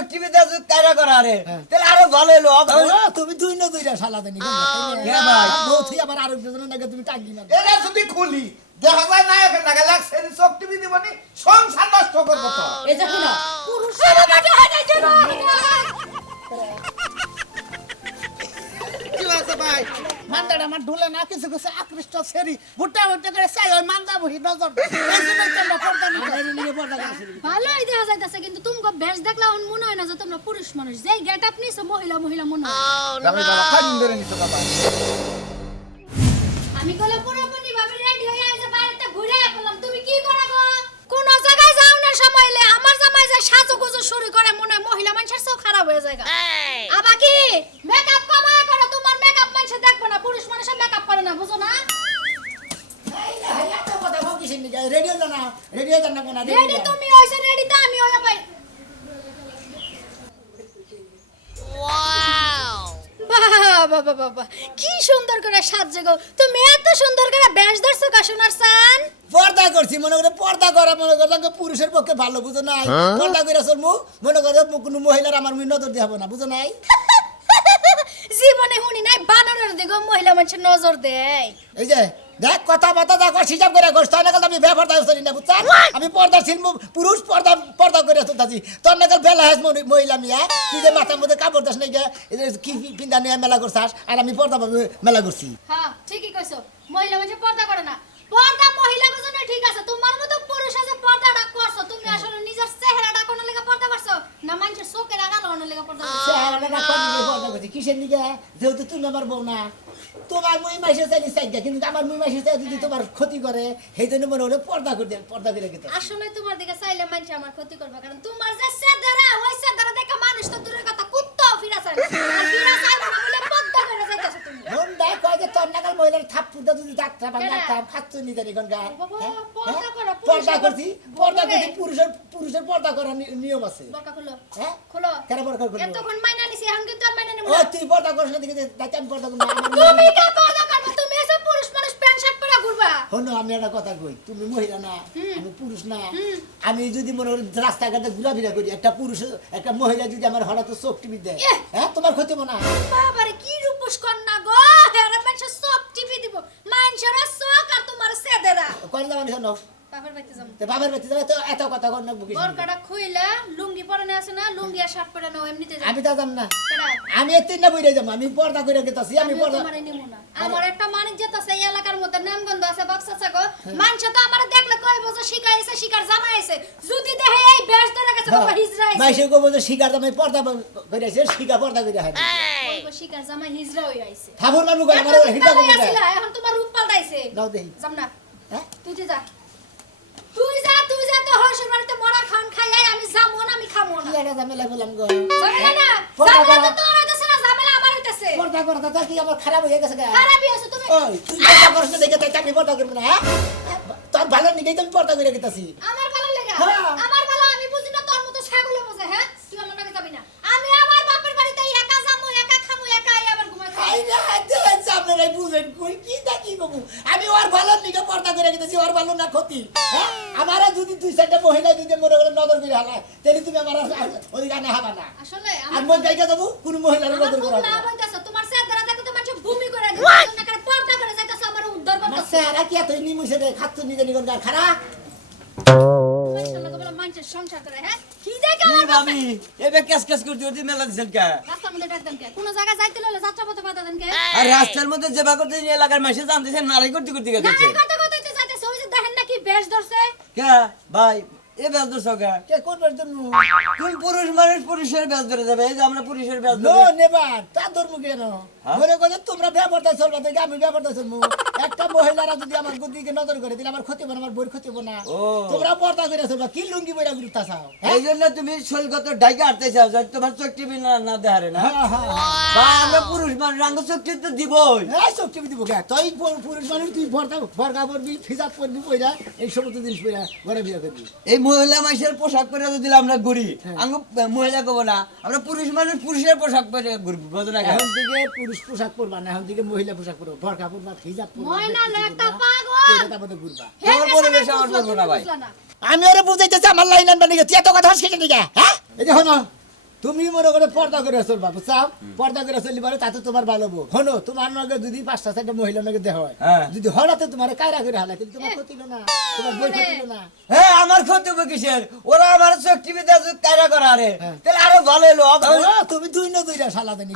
শক্তিবিদ্যা যদি কারা করা রে তাহলে আরো ভালো হলো তুমি দুই না দুইটা শালা দেনি কে ভাই বউথি আবার আরেকজনের নাকি তুমি টাঙ্গি না এটা যদি খুলি দেখা যায় নায়কের নাকি লাগছে শক্তিবিদ্যা মানে সংসার নষ্ট করবো তো এই দেখো না পুরুষের বাজে হয় না কেন কি আছে ভাই মান্দাটা আমার ঢুলে না কিছু কিছু আকৃষ্ট সেরি ভুট্টা ভুট্টা করে চাই ওই মান্দা বহি নজর এই জন্য তোমরা পর্দা নিয়ে পর্দা করছি ভালোই দেখা যাইতাছে কিন্তু তুমি বেশ দেখলা এখন মনে হয় না যে তোমরা পুরুষ মানুষ যেই গেটআপ নিছো মহিলা মহিলা মনে হয় আমি বাবা খাইন ধরে নিছো বাবা আমি কলে পুরোপুরি ভাবে রেডি হয়ে আইছে বাইরেতে ঘুরে পড়লাম তুমি কি করো গো কোন জায়গায় যাও না সময়লে আমার জামাই যায় সাজুগুজু শুরু করে মনে হয় মহিলা মানুষের চোখ খারাপ হয়ে যায় আবা কি মেকআপ কমায় করো তোমার মেকআপ মানুষ দেখবো না পুরুষ মানুষের মেকআপ করে না বুঝো না এত কথা বল কিসের নিয়ে রেডিও জানা রেডিও জানা কেন রেডি তুমি হইছে রেডি তো আমি হইয়া পাই বাবা বাবা কি সুন্দর করে সাজছে গো তুমি এত সুন্দর করে বেশ ধরছো কা সোনার সান পর্দা করছি মনে করে পর্দা করা মনে করলাম পুরুষের পক্ষে ভালো বুঝো নাই পর্দা করে চলমু মনে করে কোনো মহিলার আমার মুই নজর দিয়ে হবে না বুঝো নাই জীবনে শুনি নাই বানরের দিকে মহিলা মানুষের নজর দেয় এই যে দেখ কথা বাতা দেখো হিসাব করে গোস তাই নাকাল আমি ব্যাপারটা করি না বুঝছেন আমি পর্দা ছিলমু পুরুষ পর্দা পর্দা করে চলতাছি তোর নাকাল বেলা হাস মহিলা মিয়া তুই যে মাথার মধ্যে কাপড় দাস নাই কি পিন্দা নিয়ে মেলা করছাস আর আমি পর্দা ভাবে মেলা করছি হ্যাঁ ঠিকই কইছো মহিলা মানুষ পর্দা করে না পর্দা মহিলা জন্য ঠিক আছে তোমার মতো পুরুষ আছে পর্দাটা করছো তুমি আসলে নিজের চেহারাটা কোন লাগা পর্দা করছো না মানুষের চোখের আড়াল কোন লাগা পর্দা করছো চেহারাটা কোন পর্দা করছি কিসের নিগে যেহেতু তুমি আমার বউ না তোমার মুই মাসে চাই কিন্তু আমার মুই মাসে চাই যদি তোমার ক্ষতি করে সেই জন্য মনে হলো পর্দা করে গেতো আসলে তোমার দিকে চাইলে মানুষ আমার ক্ষতি করবে কারণ তোমার যে সেদারা ওই সেদারা দেখে মানুষ তো দূরের কথা কুত্তাও ফিরা চায় না আর ফিরা চায় না বলে পর্দা করে যাইতাছো তুমি মন দেখ কয় যে তোর নাকাল মহিলার থাপ্পুটা যদি ডাক্তার বাংলা খাচ্ছ নি জানি কোন গা পর্দা করছি পুরুষের পর্দা করার নিয়ম আছে বরকা খুলো হ্যাঁ খুলো কেন পর্দা করব এতক্ষণ মাইনা নিছি এখন কিন্তু আর মাইনা নেব ও না তুই পর্দা করিস না দেখে তাই আমি পর্দা করব তুমি কা পর্দা করবে তুমি এসে পুরুষ মানুষ প্যান্ট শার্ট পরে ঘুরবা হনো আমি একটা কথা কই তুমি মহিলা না আমি পুরুষ না আমি যদি মনে করি রাস্তাঘাটে ঘোরাফেরা করি একটা মহিলা যদি আমার হঠাৎ চোখ টিপি দেয় হ্যাঁ তোমার ক্ষতি হবে না বাবারে কি রূপস কন্যা গো এরা মানুষ সব টিভি দিব মানুষের চোখ আর তোমার সেদেরা কোন দাম শোনো বাবার বাইতে যাম তো বাবার বাড়িতে যাবে তো এত কথা কর না বুঝিস বরকাটা খুইলা লুঙ্গি পরনে আছে না লুঙ্গি আর শার্ট পরে নাও এমনিতে যাও আমি তা যাম না কেডা আমি এত না বইরে যাম আমি পর্দা করে গেতাছি আমি পর্দা তোমারে নিমু না আমার একটা মানিজ্যত আছে এই এলাকার মধ্যে নামগন্ধ আছে বাক্সা ছাগো মানুষ তো আমারে দেখলে কইবো যে শিকাইছে শিকার জামাই আছে যদি দেখে এই বেশ ধরে গেছে বাবা হিজরা আছে মাইসে কইবো যে শিকার দামে পর্দা কইরাছে শিকা পর্দা কইরা হয় কইবো শিকার জামাই হিজরা হই আইছে ঠাকুর মানু করে আমার হিটা করে যায় এখন তোমার রূপ পাল্টাইছে দাও দেই যাম না হ্যাঁ তুই যা তুই যা তো হরশের বাড়িতে মরা খান খাই আমি যাবো না আমি খাবো না কি একটা ঝামেলা বললাম গো ঝামেলা না ঝামেলা তো তোর হইতাছে না ঝামেলা আমার হইতাছে পর্দা করতে তো কি আমার খারাপ হয়ে গেছে গা খারাপই আছে তুমি ওই তুই পর্দা করিস না দেখে তাই আমি পর্দা করব না হ্যাঁ তোর ভালো নিগেই তো আমি পর্দা করে গেতাছি আমার ভালো লাগা হ্যাঁ। আমার ভালো আমি বুঝি না তোর মতো ছাগল বোঝে হ্যাঁ তুই আমার নাকি যাবি না আমি আমার বাপের বাড়িতে একা যামু একা খামু একা আবার ঘুমাই আই না দেন সামনে বুঝেন কই কি দেখি গো আমি ওর ভালো নিগে পর্দা করে গেতাছি ওর ভালো না ক্ষতি হ্যাঁ আমারে যদি তুই সেটা মহিলা যদি মনে করে নজর করে হালায় তাহলে তুমি আমার ওই গানে হাবা না আসলে আর মন জায়গা দেবো কোন মহিলার আমার নজর খুব করা লাভ হইতাছে তোমার সেদারা দেখো তো মানুষ ভূমি করে দিছে না করে পর্দা করে যাইতাছে আমার উদ্ধার না করতেছে স্যার কি এত নিমুষে খাচ্ছ নিজে নিগন গার খারা মাশাআল্লাহ বলে মানুষের সংসার করে হ্যাঁ কি দেখে কি আমার ভাবি এবে কেস কেস করতে করতে মেলা দিছেন কে রাস্তার মধ্যে ডাক দেন কে কোন জায়গায় যাইতে হলে যাত্রা পথে বাধা দেন কে আর রাস্তার মধ্যে যেবা করতে এলাকার মাসে জানতেছেন নারাই করতে করতে না গেছে কথা কথাইতে যাইতেছে ওই যে দেখেন না কি বেশ ধরছে কে ভাই এ ব্যাজ ধরছো কে কে করবার জন্য তুমি পুরুষ মানুষ পুরুষের ব্যাজ ধরে যাবে এই যে আমরা পুরুষের ব্যাজ নো ধরে নেবার তা ধর্ম কেন মনে করে তোমরা ব্যাপারটা চলবা দেখে আমি ব্যাপারটা চলবো একটা মহিলারা যদি আমার দিকে নজর করে দিলে আমার ক্ষতি হবে না আমার বই ক্ষতি হবে না ও। তোমরা পর্দা করে চলবা কি লুঙ্গি বইরা ঘুরতা চাও এই জন্য তুমি শৈলগত ডাইকে আটতে চাও যাতে তোমার চোখ টিভি না দেহারে না হ্যাঁ হ্যাঁ বা আমরা পুরুষ মানুষ রাঙ্গ চোখ টিভি তো দিবই এই সব টিভি দিব কে তুই পুরুষ মানুষ তুই ভরকা পরবি ফিজাত পরবি পইরা এই সমস্ত জিনিস পইরা ঘরে বিয়ে করবি এই মহিলা মানুষের পোশাক পরে যদি আমরা ঘুরি আঙ্গ মহিলা কব না আমরা পুরুষ মানুষ পুরুষের পোশাক পরে ঘুরবো বুঝো না এখন থেকে পুরুষ পোশাক পরবা না এখন থেকে মহিলা পোশাক পরবো ভরকা পরবা ফিজাত পরবা ময়না একটা পাগল তারপরে ঘুরবা তোমার পরিবেশ আমার বলবো না ভাই আমি ওরে বুঝাইতেছি আমার লাইন আনবা নিগে তুই এত কথা হস কেন নিগে হ্যাঁ এই যে হনো তুমি মনে করে পর্দা করে চলবা বুঝছাও পর্দা করে চলি পারে তাতে তোমার ভালো বউ হনো তোমার নগে যদি 5-6টা মহিলা নগে দেহ হয় হ্যাঁ। যদি হলাতে তোমার কায়রা করে হালা কিন্তু তোমার ক্ষতি হলো না তোমার বই ক্ষতি হলো না হ্যাঁ আমার ক্ষতি কিসের ওরা আমার চোখ টিভি দিয়ে কায়রা করে আরে হ্যাঁ। তাহলে আরো ভালো হলো তুমি দুই না দুইটা শালা দেনি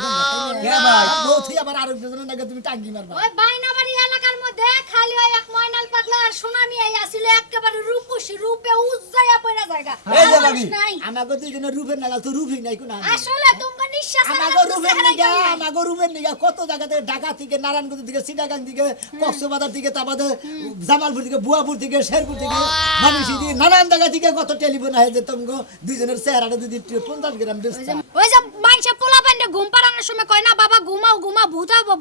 কে ভাই? বউ তুই আবার আরেকজনের নাকি তুমি টাঙ্গি মারবা ওই বাইনাবাড়ি এলাকার মধ্যে খালি ওই এক ময়নাল পাগলা আর সুনামি এই আসলে একেবারে রূপসী রূপে উজ্জায়া পড়া জায়গা এই যে ভাবি। নাই আমাকে দুইজনের রূপের নাগাল তো রূপই নাই কোন আসলে তোমার নিঃশ্বাস আমাকে রূপের নিগা কত জায়গা থেকে ঢাকা থেকে নারায়ণগঞ্জ থেকে সিটাগাং থেকে কক্সবাজার থেকে তারপরে জামালপুর থেকে বুয়াপুর থেকে শেরপুর থেকে মানসি থেকে নানান জায়গা থেকে কত টেলিফোন আহে যে তোমাকে দুইজনের চেহারাটা যদি 50 গ্রাম বেচতা ওই যে মাইনসে পোলা পান্ডে ঘুম পাড়ানোর সময় কয় না বাবা ঘুমাও ঘুমা ভূতাবো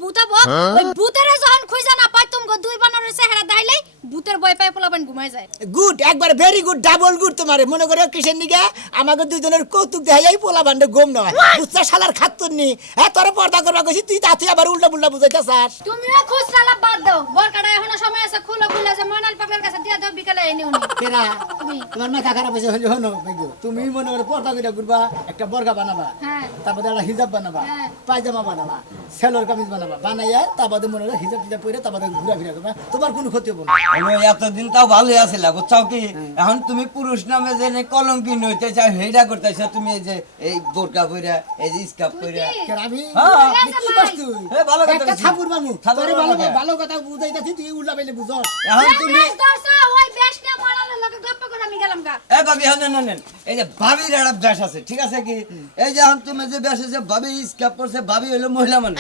ওই ভূতের যখন খুঁজে না পাই তুমি দুই বানরের চেহারা দাইলেই ভূতের ভয় পায় পোলা পান ঘুমায় যায় গুড একবার ভেরি গুড ডাবল গুড তোমারে মনে করো কিসের নিগা আমাকে দুইজনের কৌতুক দেখাই পোলা বান্ডে গম নয় বুঝছা শালার খাতুন নি হ্যাঁ তোরে পর্দা করবা কইছি তুই তাতে আবার উল্টা পুল্টা বুঝাইতাছাস তুমিও খুচরা বাদ দাও বরকাটা এখনো সময় আছে খুলে যে ময়নাল পাগলার কাছে দিয়ে দাও বিকালে এনে উনি কেরা তুমি তোমার মাথা খারাপ হয়েছে হলে হনো ভাইগো তুমি মনে করে পর্দা করে ঘুরবা একটা বর্গা বানাবা হ্যাঁ তারপরে একটা হিজাব বানাবা হ্যাঁ। পায়জামা বানাবা সেলোর কামিজ বানাবা বানাইয়া তারপরে মনে করে হিজাব টিজাব পরে তারপরে ঘুরাফিরা করবা তোমার কোনো ক্ষতি হবে না আমি এতদিন তাও ভালোই আছিল বুঝছাও কি এখন তুমি পুরুষ নামে যে কলঙ্কিন হইতে চাও হেডা করতেছো তুমি এই যে এই বোরকা পইরা এই যে স্কার্ফ পইরা কেন আমি হ্যাঁ। আমি কি করছ তুই এ, ভালো কথা একটা বলছি। থাপুর মামু থাপুর তোরে মামু ভালো কে? ভালো কথা বুঝাইতাছি তুই উল্টা পাইলে বুঝছ এখন তুমি ওই বেশ না ময়নালের লগে গপ্প করে আমি গেলাম গা এ ভাবি হ্যাঁ নেন এই যে ভাবির একটা ব্যাস আছে ঠিক আছে কি এই যে এখন তুমি যে ব্যাস আছে ভাবি স্কার্ফ পরছে ভাবি হলো মহিলা মানুষ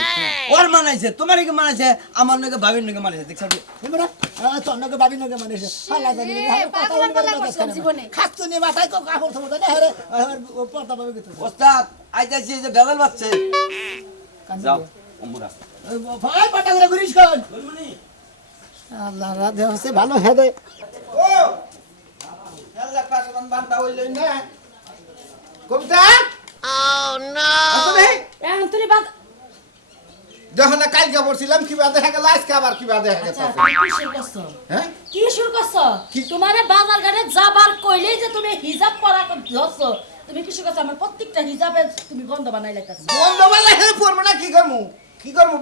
ওর মানাইছে তোমার কি মানাইছে আমার নাকি ভাবির নাকি মানাইছে দেখছো কি এবারে তোর নগে বাবি নগে মানে হালা জানি পাগলা পাগলা করছিলাম জীবনে। খাচ্ছু নিয়ে মাথায় কো কাপড় থবো না হরে পর্দা পাবে কিন্তু ওস্তাদ আইতাছি এই যে বেলাল বাজছে যাও অমুরা ভাই পাটা করে ঘুরিস কোন আল্লাহ রাধে হচ্ছে ভালো হেদে ও আল্লাহ পাশান বান্দা হইলেন না কবিতা আসলে এখন তুই বাদ যখন না কালকে পড়ছিলাম কিবা দেখা গেল আজকে আবার কিবা দেখা গেছে কি শুরু করছো হ্যাঁ কি শুরু করছো তোমারে বাজার ঘাটে যাবার কইলেই যে তুমি হিজাব পরা ধরছো তুমি কি শুরু করছো আমার প্রত্যেকটা হিজাবে তুমি গন্ধ বানাই লাইতাছো বন্ধ বলে পড়বো না কি করবো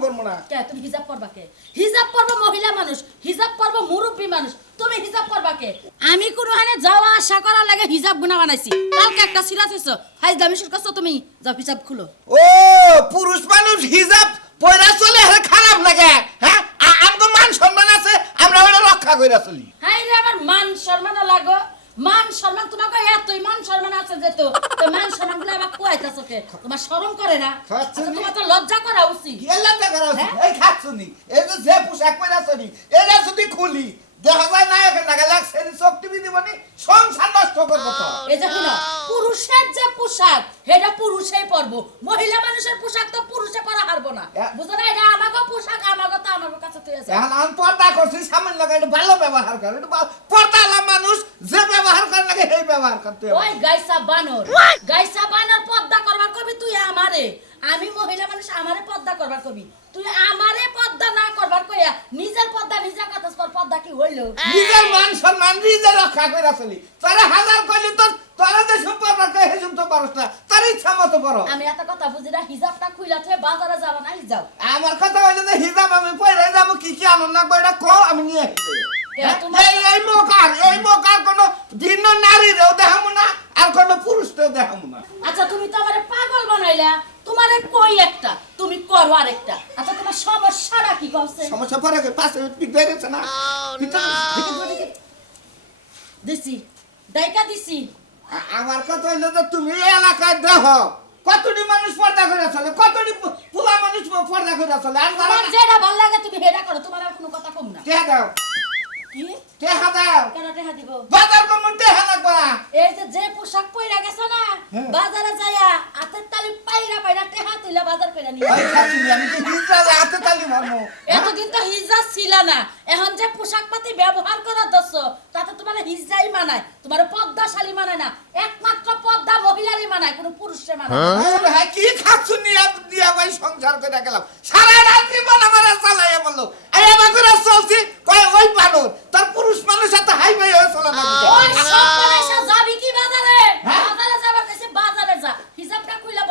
পড়বো না কে তুমি হিজাব পরবা কে হিজাব পরবো মহিলা মানুষ হিজাব পরবো মুরব্বী মানুষ তুমি হিজাব পরবা কে আমি কোনখানে যাওয়া আসা করার লাগে হিজাব গুনা বানাইছি কালকে একটা সিরাত হইছো হাই দামি শুরু করছো তুমি যাও হিজাব খুলো ও পুরুষ মানুষ হিজাব পয়রা চলে আরে খারাপ লাগে হ্যাঁ আমগো মান সম্মান আছে আমরা ওটা রক্ষা কইরা চলি হাই রে আমার মান সম্মান লাগো মান সম্মান তোমাকে এতই মান সম্মান আছে যে তো মান সম্মান গুলো আবার কুয়াইতাছো কে তোমার শরম করে না খাচ্ছি আচ্ছা, নি। তোমার তো লজ্জা করা উচিত কি লজ্জা করা উচিত? হ্যাঁ? এই খাচ্ছুনি এই যে পোশাক পয়রা চলি এটা যদি খুলি দেখা যায় নায়কের লাগে লাগছে চোখ টিভি দিবনি সংসার নষ্ট করবো তো এই যে কিনা পুরুষের যে পোশাক সেটা পুরুষেই পরবো মহিলা মানুষের পোশাক তো পুরুষে পরা হারবো না বুঝো না এটা আমাগো পোশাক আমাগো তো আমাগো কাছে তুই আছে এখন আমি পর্দা করছি সামনে লাগে এটা ভালো ব্যবহার করে এটা পর্দালা মানুষ যে ব্যবহার করে লাগে সেই ব্যবহার করতে হবে। ওই গাইসা বানর পর্দা করবার কবি তুই আমারে আমি মহিলা মানুষ আমারে পর্দা করবার কবি তুই আমারে পর্দা না করবার কইয়া নিজের পর্দা নিজে কথা কর পর্দা কি হইলো নিজের মান সম্মান নিজে রক্ষা করে চলি তারা হাজার কইলি তোরা যে সম্পর্ক হে তো পারস না তার ইচ্ছা মতো করো আমি এত কথা বুঝি না হিজাবটা খুইলা থেকে বাজারে যাবা না যাও আমার কথা হইলো যে হিজাব আমি পরে যাবো কি কি আনন্দ না করে কো আমি নিয়ে এই মোকার কোনো ভিন্ন নারীরেও দেখাবো না আর কোনো পুরুষকেও দেখাবো না আচ্ছা তুমি তো আমারে পাগল বানাইলা তোমারে কই একটা তুমি করো আরেকটা আচ্ছা তোমার সমস্যাটা কি করছে সমস্যা পরে পাশে পিক বেড়েছে না দিছি দাইকা দিছি আমার কথা হইলো যে তুমি এই এলাকায় দেহ কতটি মানুষ পর্দা করে চলে কতটি পুলা মানুষ পর্দা করে চলে আর তোমার যেটা ভালো লাগে তুমি সেটা করো তোমার আর কোনো কথা কম না টেহা দাও কি টেহা দাও কেন টেহা দিব বাজার করবো টেহা লাগবো না এই যে পোশাক পইরা গেছে না বাজারে যায়া হাতের তালি পাইরা টেহা তুইলা বাজার কইরা নিয়ে ওই খাচ্ছি আমি তো হিজড়া হাতে তালি মারবো এতদিন তো হিজড়া ছিল না এখন যে পোশাক পাতি ব্যবহার করা দছ তাতে তোমার হিজড়াই মানায় তোমার পর্দাশালী মানায় না একমাত্র পর্দা মহিলারই মানায় কোনো পুরুষে মানায় না। হ্যাঁ কি খাচ্ছু দিয়া ভাই সংসার করে গেলাম সারা রাত জীবন আমার চালাইয়া বললো এই আমার করে চলছি কয় ওই বানর তার পুরুষ মানুষ এত হাই ভাই হয়ে চলে না ওই সব পয়সা যাবি কি বাজারে হ্যাঁ? বাজারে যাবার কাছে বাজারে যা হিসাবটা কইলা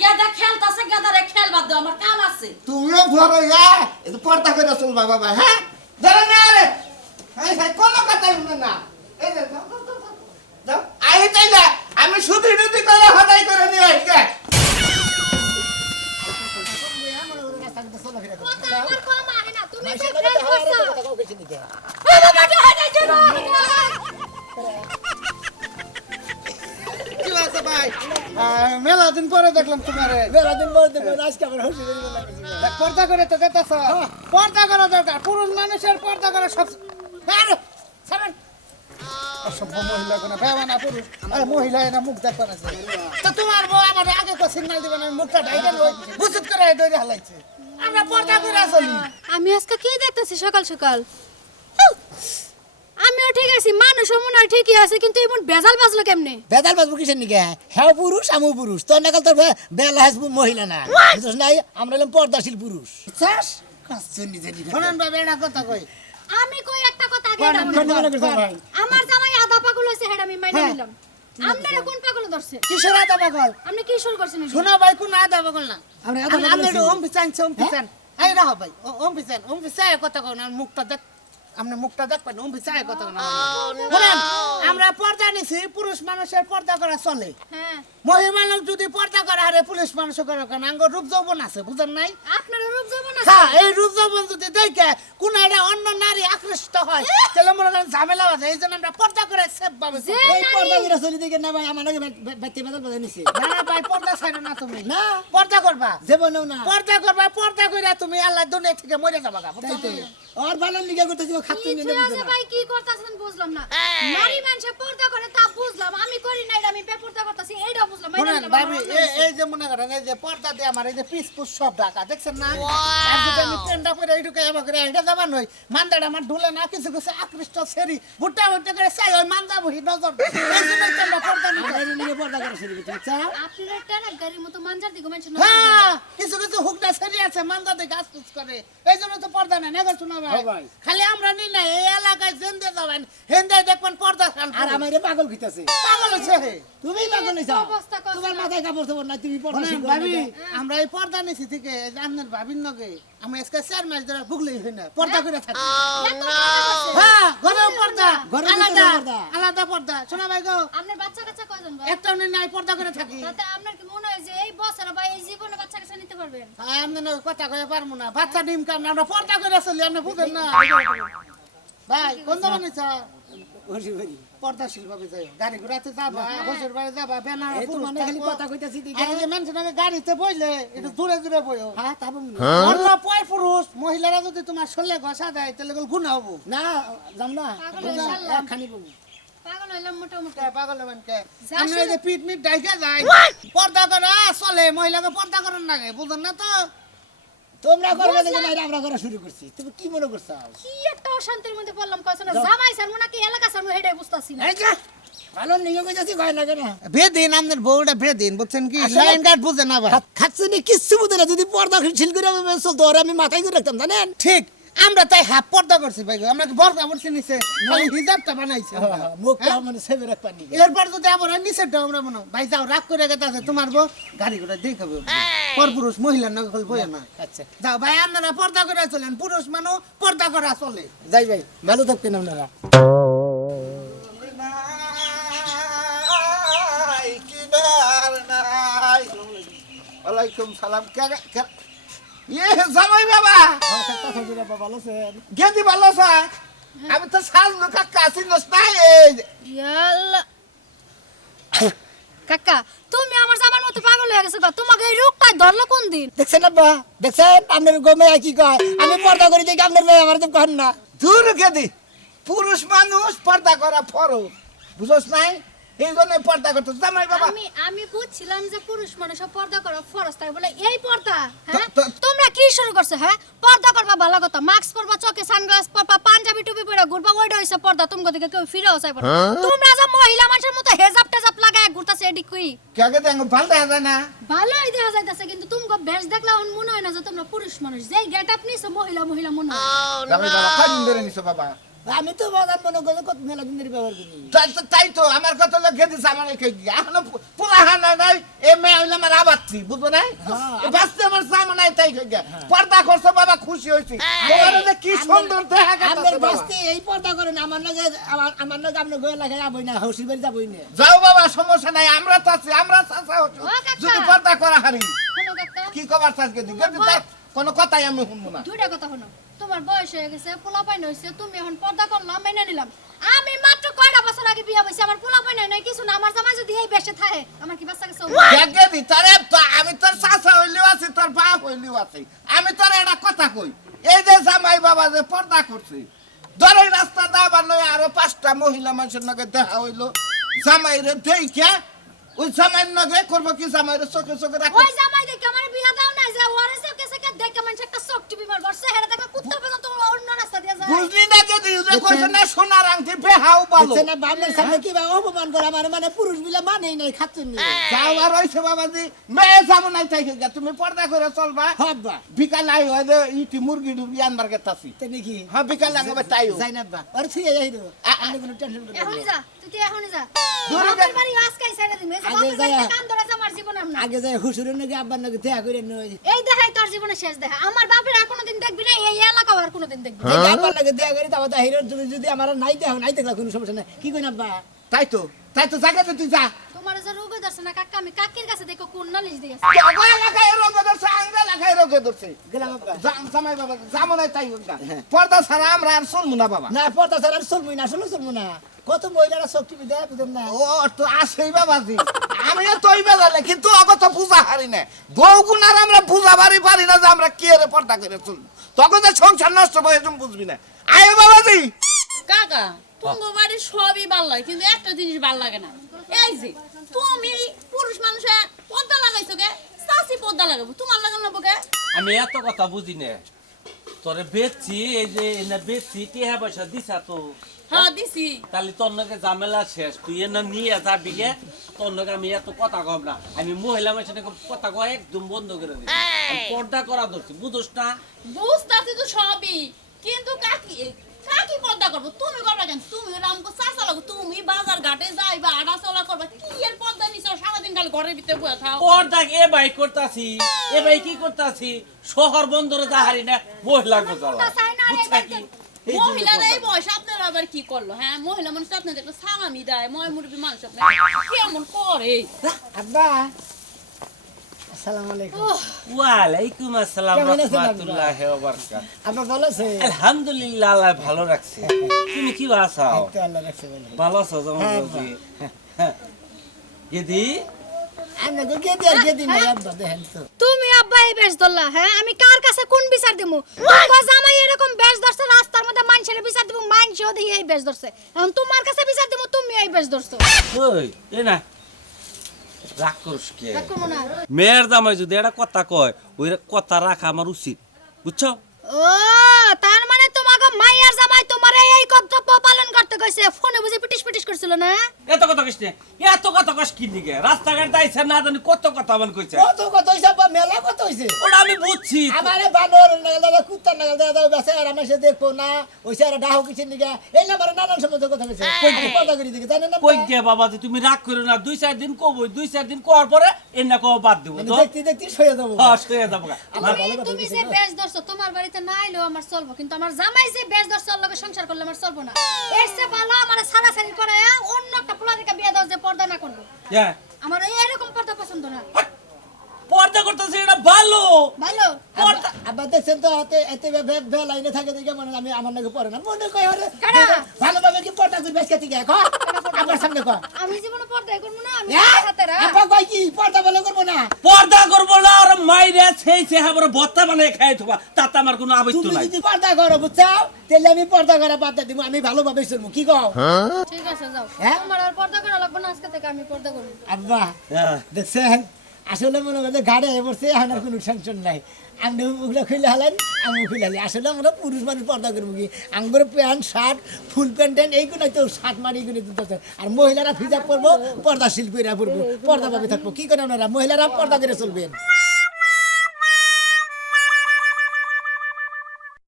গেদা খেলতাছে গেদারে খেলবার দাও আমার কাম আছে তুমিও বড় একটু পর্দা করে চলবা বাবা হ্যাঁ ধরে না রে কোনো কথাই শুনে না এই যে যাও, যাও, যাও, যাও। যাও আই তাইলে আমি শুধু রুটি করে হদাই করে নিয়ে আসি গে। কথা আমার কম আহে না তুমি তো ফ্রেন্ড করছো বাবা কি হয় যাইছো না কি হয়েছে ভাই মেলা দিন পরে দেখলাম তোমারে মেলা দিন পরে দেখবেন আজকে আমার হুঁশি বেরিয়ে লাগছে পর্দা করে তো গেতেছ পর্দা করা দরকার পুরুষ মানুষের পর্দা করা সব আরে ছাড়েন অসভ্য মহিলা কোনো বেমানা পুরুষ আরে মহিলা এরা মুখ দেখবার আছে তো তোমার বউ আমার আগে তো সিগন্যাল দিবে না মুখটা ঢাইকেন ওই বুঝত করে দৌড়ে হালাইছে আমরা পর্দা করে চলি আমি আজকে কি দেখতেছি সকাল সকাল আমিও ঠিক আছি মানুষও মনে হয় ঠিকই আছে কিন্তু এমন বেজাল বাজলো কেমনে বেদাল বাজবো কিসের নিকে হ্যাঁ পুরুষ আমু পুরুষ তোর নাকাল তোর বেলা হাসবো মহিলা না বুঝছ নাই আমরা হলাম পর্দাশীল পুরুষ বুঝছস কাছে নিজে নিজে শোনেন ভাই এটা কথা কই আমি কই একটা কথা আগে এটা বলি। আমার জামাই আধা পাগল হইছে হেড আমি মাইনা নিলাম আপনারা কোন পাগল ধরছে কিসের আদা পাগল আপনি কি শুরু করছেন এটা? শোনা ভাই কোন আদা পাগল না আমরা ওম পিছান এই রাহ ভাই ওম পিছান কথা কও না মুখটা দেখ আমরা মুখটা দেখ পাই ওম পিছান কথা কও না শুনেন আমরা পর্দা নিছি পুরুষ মানুষের পর্দা করা চলে হ্যাঁ মহিলা মানুষ যদি পর্দা করে আরে পুলিশ মানুষ করে কেন আঙ্গ রূপ যৌবন আছে বুঝেন নাই আপনার রূপ যৌবন আছে হ্যাঁ এই রূপ যৌবন যদি দেখে কোন একটা অন্য নারী আকৃষ্ট হয় তাহলে মনে করেন ঝামেলা আছে এই জন্য আমরা পর্দা করে সেফ ভাবে যে চলি। নারী- চলি দেখে না ভাই আমার নাকি ব্যক্তি বেদল বাজে নিছে না না ভাই পর্দা ছাড়ো না তুমি না পর্দা করবা জীবনেও না পর্দা কইরা তুমি আল্লাহ দুনিয়া থেকে মরে যাবা গা বুঝছো তাই তো? তো আর ভালো লিগা করতেছি খাচ্ছি কি নিয়ে আছে ভাই কি করতাছেন বুঝলাম না নারী মানুষ পর্দা করে তা বুঝলাম আমি করি না এটা আমি বেপর্দা করতেছি এইটা বুঝলাম মাইনা শুনেন নিলাম, ভাবি আমার অন্য এই যে মনে করেন এই যে পর্দা দিয়ে আমার এই যে পিস পুস সব ঢাকা দেখছেন না আর যদি আমি পেনটা করে এইটুকু এবার করে এটা যাবার নই মান্দাটা আমার ঢুলে না কিছু কিছু আকৃষ্ট সেরি ভুট্টা ভুট্টা করে চাই ওই মান্দা বহি নজর দেয়। এই জন্যই তো আমরা পর্দা নিতে বাইরে নিয়ে পর্দা করে শুরু করতে চাও আপনারা টানা গাড়ির মতো মানজার দিকে মানুষ হ্যাঁ কিছু কিছু হুকটা সেরি আছে মান্দা দিয়ে গাছ পুছ করে এই জন্য তো পর্দা নেই নেগর শোনা হ্যাঁ ভাই ভাই। খালি আমরা নি না এই এলাকায় জেন্দে যাবেন হেন্দে দেখবেন পর্দা খাল আর আমারে পাগল কইতাছে পাগল হচ্ছে তুমি পাগল হইছা অবস্থা করছে তোমার মাথায় কাপড় চোপড় নাই তুমি পর্দা শোনেন শুরু ভাবি করবে আমরা এই পর্দা নিছি থেকে এই যে আপনার ভাবির নগে আমি আজকে 4 মাস ধরে ভুগলেই হই না পর্দা করে থাকি হ্যাঁ ঘরেও পর্দা ঘরের ভিতরে আলাদা পর্দা। আলাদা পর্দা শোনা ভাই গো আপনার বাচ্চা কাচ্চা কয়জন ভাই একটা নাই পর্দা করে থাকি তাতে আপনার কি মনে হয় যে এই বছর বা এই জীবনে বাচ্চা কাচ্চা নিতে পারবেন আমি না কথা কয়ে পারবো না বাচ্চা ডিম কাম আমরা পর্দা করে চলি আপনি বুঝেন না ভাই কোন দাম নিছ হইছি ভাই পর্দাশীল ভাবে যাই গাড়ি ঘোড়াতে যাবা হসুর বাড়ি যাবা বেনার এই তো মানে খালি কথা কইতাছি দিকে আর এই যে মানুষের গাড়িতে বইলে একটু দূরে দূরে বইও হ্যাঁ তাবো অন্য পয় পুরুষ মহিলারা যদি তোমার শোলে ঘষা দেয় তাহলে গুণ হবো না জান না পাগল হয়ে গেলাম। খানি বউ পাগল হইলাম মোটামুটি পাগল হবেন কে যা আমরা এই যে শুনে- পিট মিট ডাইকে যাই পর্দা করা চলে মহিলাকে পর্দা করার লাগে বুঝুন না তো তোমরা করবে দেখে বাইরে আমরা করা শুরু করছি তুমি কি মনে করছো কি একটা অশান্তির মধ্যে পড়লাম কয়ছে না জামাই সারমু নাকি এলাকা সারমু হেডাই বুঝতাছি না এই যে ভালো নিয়ে কইতাছি কয় না কেন বেদিন আমাদের বউটা বেদিন বুঝছেন কি আসলে- লাইন গার্ড বুঝে না ভাই খাচ্ছে না কিচ্ছু বুঝে না যদি পর্দা ছিল করে আমি চলতো আর আমি মাথায় করে রাখতাম জানেন ঠিক আমরা তাই হাফ পর্দা করছি ভাই আমরা কি বর্দা করছি নিচে খালি হিজাবটা বানাইছি আমরা। মুখটা মানে সেবে রাখবার নি এরপর যদি আবার নিচে আমরা মনে ভাই যাও রাগ করে গেছে আছে তোমার বউ গাড়ি ঘোড়া দেখাবে পর পুরুষ মহিলার নাকি বই না আচ্ছা যাও ভাই আপনারা পর্দা করে চলেন পুরুষ মানুষ পর্দা করা চলে যাই ভাই ভালো থাকতেন আপনারা ওয়ালাইকুম সালাম ইয়ে জামাই বাবা ভালো আছেন গেদি ভালো আছে আমি তো সাল লোকা কাছে নস না এই ইয়াল্লা কাকা তুমি আমার জামার মতো পাগল হয়ে গেছো গো তোমাকে এই রোগটা ধরলো কোন দিন দেখছেন আব্বা দেখছেন আপনার গমে কি কয় আমি পর্দা করি দেখি আপনার মেয়ে আমার তো কন না দূর গেদি পুরুষ মানুষ পর্দা করা ফরজ বুঝছ নাই এই জন্য পর্দা করতে জামাই বাবা আমি বুঝছিলাম যে পুরুষ মানুষ পর্দা করা ফরজ তাই বলে এই পর্দা হ্যাঁ তো- তোমরা কি শুরু করছো হ্যাঁ পর্দা করবা ভালো কথা মাস্ক পরবা চোখে সানগ্লাস পরবা পাঞ্জাবি টুপি পরে ঘুরবা ওইটা হইছে পর্দা তুমি দিকে কেউ ফিরেও চাইবো না তোমরা যে মহিলা মানুষের মতো হেজাব টেজাব লাগায় ঘুরতাছে এডি কই কে দেখ ভাল দেখা যায় না ভালোই দেখা যাইতাছে কিন্তু তুমি বেশ দেখলে এখন মনে হয় না যে তোমরা পুরুষ মানুষ যেই গেট আপ নিছো মহিলা মহিলা মনে হয় জামাই বাবা কদিন ধরে নিছো বাবা আমি তো বাজার মনে করে কত মেলা দিনের ব্যবহার করি তাই তো আমার কথা লিখে দিছে আমার এখনো পুরাহানা নাই এ মেয়ে হইলে আমার আবাচ্ছি বুঝবো না বাঁচতে আমার সামনে নাই তাই পর্দা করছো বাবা খুশি হয়েছি তোমার যে কি সুন্দর দেখা আপনার গেছে বাস্তি এই পর্দা করেন আমার নাকি আপনি গোয়া লাগে যাবই না হসি বাড়ি যাবই না যাও বাবা সমস্যা নাই আমরা তো আছি আমরা চাচা হচ্ছি ও কাকা। যদি পর্দা করা হারি শোনো কাকা, কি কবার চাষ গেছি কোনো কথাই আমি শুনবো না দুইটা কথা শোনো। তোমার বয়স হয়ে গেছে, পোলাপাইন হয়েছে, তুমি এখন পর্দা করলাম, মেনে নিলাম। আমি মাত্র কয়টা বছর আগে বিয়ে হয়েছে, আমার পোলাপাইন হয় নাই কিছু না। আমার জামাই যদি এই বেশে থাকে, আমার কি বাচ্চা গেছে? দেখে দি তারে আমি তোর চাচা হইলেও আছি তোর বাপ হইলেও আছি আমি তোর একটা কথা কই এই যে জামাই বাবা যে পর্দা করছে ধরে রাস্তা দাবার নয় আরো 5টা মহিলা মানুষের নাকি দেখা হইলো জামাইরে দেখে ওই জামাইয়ের নাকি করবো কি জামাইরে চোখে চোখে রাখো ওই জামাই দেখে আমার বিয়ে দাও না, যে ওরে চোখে চোখে দেখে মানুষ একটা চোখ টিপি মার বসে, হেরে দেখে কুত্তা পর্যন্ত অন্য রাস্তা দিয়ে যায়। বুঝলি না যে দিলে কইছে না সোনার আংটি বেহাও ভালো বুঝছেন না বাবার সামনে কি বা অপমান করে আমার মানে পুরুষ বিলা মানেই নাই খাচ্ছেন না যাও আর হইছে বাবাজি মেয়ে যাবো নাই তাই তুমি পর্দা করে চলবা হব্বা বিকাল আই হয় যে ইটি মুরগি ডুবি আনবার গেতাছি তে নাকি হ্যাঁ বিকাল আনবে তাই যাই না বা আর ফিরে যাই দেবো আপনি কোনো টেনশন করেন এখনই না যা, তুই এখনই যা। দূরে বাপের যা। বাড়ি আজকেই ছেড়ে দিবি। এই যে আগে বাপের বাড়িতে যা। কান ধরে আছে, আমার জীবনে না। আগে যাই হুসুরের নাকি আব্বার নাকি দেখা করে নয় এই দেখাই তোর জীবনে শেষ দেখা। আমার বাপের আর কোনোদিন দেখবি না, এই এলাকাও আর কোনোদিন দেখবি না। এই আব্বার নাকি দেখা করে তাও হিরো তুমি যদি আমার নাই দেখো নাই দেখলা কোনো সমস্যা নাই কি কই না আব্বা তাই তো জায়গা তুই যা তোমার যে রোগে ধরছে না কাকা, আমি কাকির কাছে দেখো কোন নালিশ দিয়ে গেছে। তোগো এলাকায় রোগে ধরছে আঙ্গা এলাকায় রোগে ধরছে গেলাম আব্বা জামাই বাবা যাবো নাই তাই হোক না পর্দা ছাড়া আমরা আর শুনবো না বাবা না পড়তা স্যার আর চলবই না আসলে চলবো না কত মহিলারা শক্তি দেয় বুঝেন না ও তো আসেই বাবাজি আমিও তোই বেলালে কিন্তু অগত পূজা হারি না বউ গুনার আমরা পূজা বাড়ি পারি না যে আমরা কি রে পর্দা করে চলবো তখন যে সংসার নষ্ট হয়ে তুমি বুঝবি না আয় বাবাজি কাকা তোমার বাড়ির সবই ভালো লাগে কিন্তু একটা জিনিস ভালো লাগে না, এই যে তুমি পুরুষ মানুষে পর্দা লাগাইছো কে, চাষি পর্দা লাগাবো তোমার লাগানো কে? আমি এত কথা বুঝি না তোরে বেচছি এই যে এনে বেচছি টিহা পয়সা দিছা তো হ্যাঁ দিছি। তাহলে তোর নাকি ঝামেলা শেষ তুই এনে নিয়ে যাবি গে তোর নাকি আমি এত কথা কম না আমি মহিলা মানুষের নাকি কথা কয় একদম বন্ধ করে দিই পর্দা করা ধরছি বুঝোস না বুঝতাছি তো সবই কিন্তু কাকি কাকি পর্দা করবো তুমি করবা কেন? তুমি রামকো চাষা লাগো, তুমি বাজার ঘাটে যাইবা আড়া চলা করবা, কি এর পর্দা নিছো সারাদিন খালি ঘরের ভিতরে বসে থাও? পর্দা এ ভাই করতাছি এ ভাই কি করতাছি শহর বন্দরে যাহারি না মহিলা গোজালা বুঝছা কি এই জন্য মহিলারা এই পর্দা। বয়স আপনারা আবার কি করলো? হ্যাঁ মহিলা মানুষ তো আপনাদের একটা সালামি দেয়, ময় মুরব্বী মানুষ আপনার কেমন করে? আব্বা আসসালামু আলাইকুম ওয়ালাইকুম আসসালাম কেমন আছেন আপনারা? রাহমাতুল্লাহি ওয়া বারাকাতুহু আব্বা ভালো আছে আলহামদুলিল্লাহ আল্লাহ ভালো রাখছে তুমি কি বাসাও তো আল্লাহ রাখছে ভালো ভালো আছো যেমন হ্যাঁ, বলছি গেদি আমরা তো গেদি আর গেদি নাই আব্বা দেখেন তো তুমি আব্বা এই বেশ ধরলা, হ্যাঁ আমি কার কাছে কোন বিচার দেবো? তোমার জামাই এরকম বেশ ধরছে, রাস্তার মধ্যে মানুষের বিচার দেবো, মানুষও দিয়ে এই বেশ ধরছে। এখন তোমার কাছে বিচার দেবো, তুমি এই বেশ ধরছো। ওই এ না রাগ করিস কে দেখো না। মেয়ের জামাই যদি একটা কথা কয় ওই কথা রাখা আমার উচিত বুঝছো ও তার মানে তোমাকে মাইয়ার জামাই তোমার এই কর্তব্য পালন করতে কইছে, ফোনে বুঝি পিটিশ পিটিশ করছিল না? এত কথা কইস না এত কথা কইস কি দিকে রাস্তাঘাট দাইছে না জানি কত কথা বল কইছে কত কত হইছে আব্বা মেলা কত হইছে ওটা আমি বুঝছি আমারে বানর নাগাল দাদা কুত্তা নাগাল দাদা বেসে আর আমি সে দেখবো না ওই স্যার ডাহো কিছু নিগা এই না মানে নানান সময় কথা কইছে কই পর্দা করে দিকে জানেন না কই গে বাবা যে তুমি রাগ করো না 2-4 দিন কবই 2-4 দিন করার পরে এনে কও বাদ দেব তো দেখতে দেখতে শুয়ে যাবো ফাস্ট হয়ে যাবো তুমি যে বেশ ধরছো, তোমার বাড়িতে না আইলেও আমার চলবো, কিন্তু আমার জামাই যে বেশ ধরছে ওর লগে সংসার করলে আমার চলবো না। এর চেয়ে ভালো আমার সারাসারি করে অন্য একটা পোলারিকা বিয়ে দাও যে পর্দা না করবো। হ্যাঁ আমার এরকম পর্দা পছন্দ না। পর্দা করতেছে এটা ভালো ভালো আব্বা দেখছেন তো হাতে এতে লাইনে থাকে দেখে মনে হয় আমি আমার নাকি পড়ে না মনে কই হরে কারা? ভালোভাবে কি পর্দা করবে আজকে থেকে কো আমার সামনে কো আমি জীবনে পর্দাই করবো না, আমি হ্যাঁ? হাতে রা। আব্বা কই কি পর্দা বলে করবো না পর্দা করবো না আর মাইরে সেই হাবরে ভত্তা বানায় খাই থবা তাতে আমার কোনো আবশ্যক তুমি নাই যদি পর্দা করো বুঝছাও তাহলে আমি পর্দা করা বাদ দিব আমি ভালোভাবে শুনবো কি কও ঠিক আছে যাও, হ্যাঁ? তোমার আর পর্দা করা লাগবে না, আজকে থেকে আমি পর্দা করবো। আব্বা হ্যাঁ দেখছেন আসলে মনে করছে গাড়ি বসে এখন আর কোনো টেনশন নাই আমি ওগুলো খুলে হালেন আমি খুলে হালি আসলে আমরা পুরুষ মানুষ পর্দা করবো কি আঙ্গুর প্যান্ট শার্ট ফুল প্যান্ট ট্যান্ট এইগুলো তো শার্ট মারি এগুলো দিতে আর মহিলারা ফিজাব করবো পর্দা শিল্পীরা পড়বো পর্দা ভাবে থাকবো কি করে আপনারা মহিলারা পর্দা করে চলবেন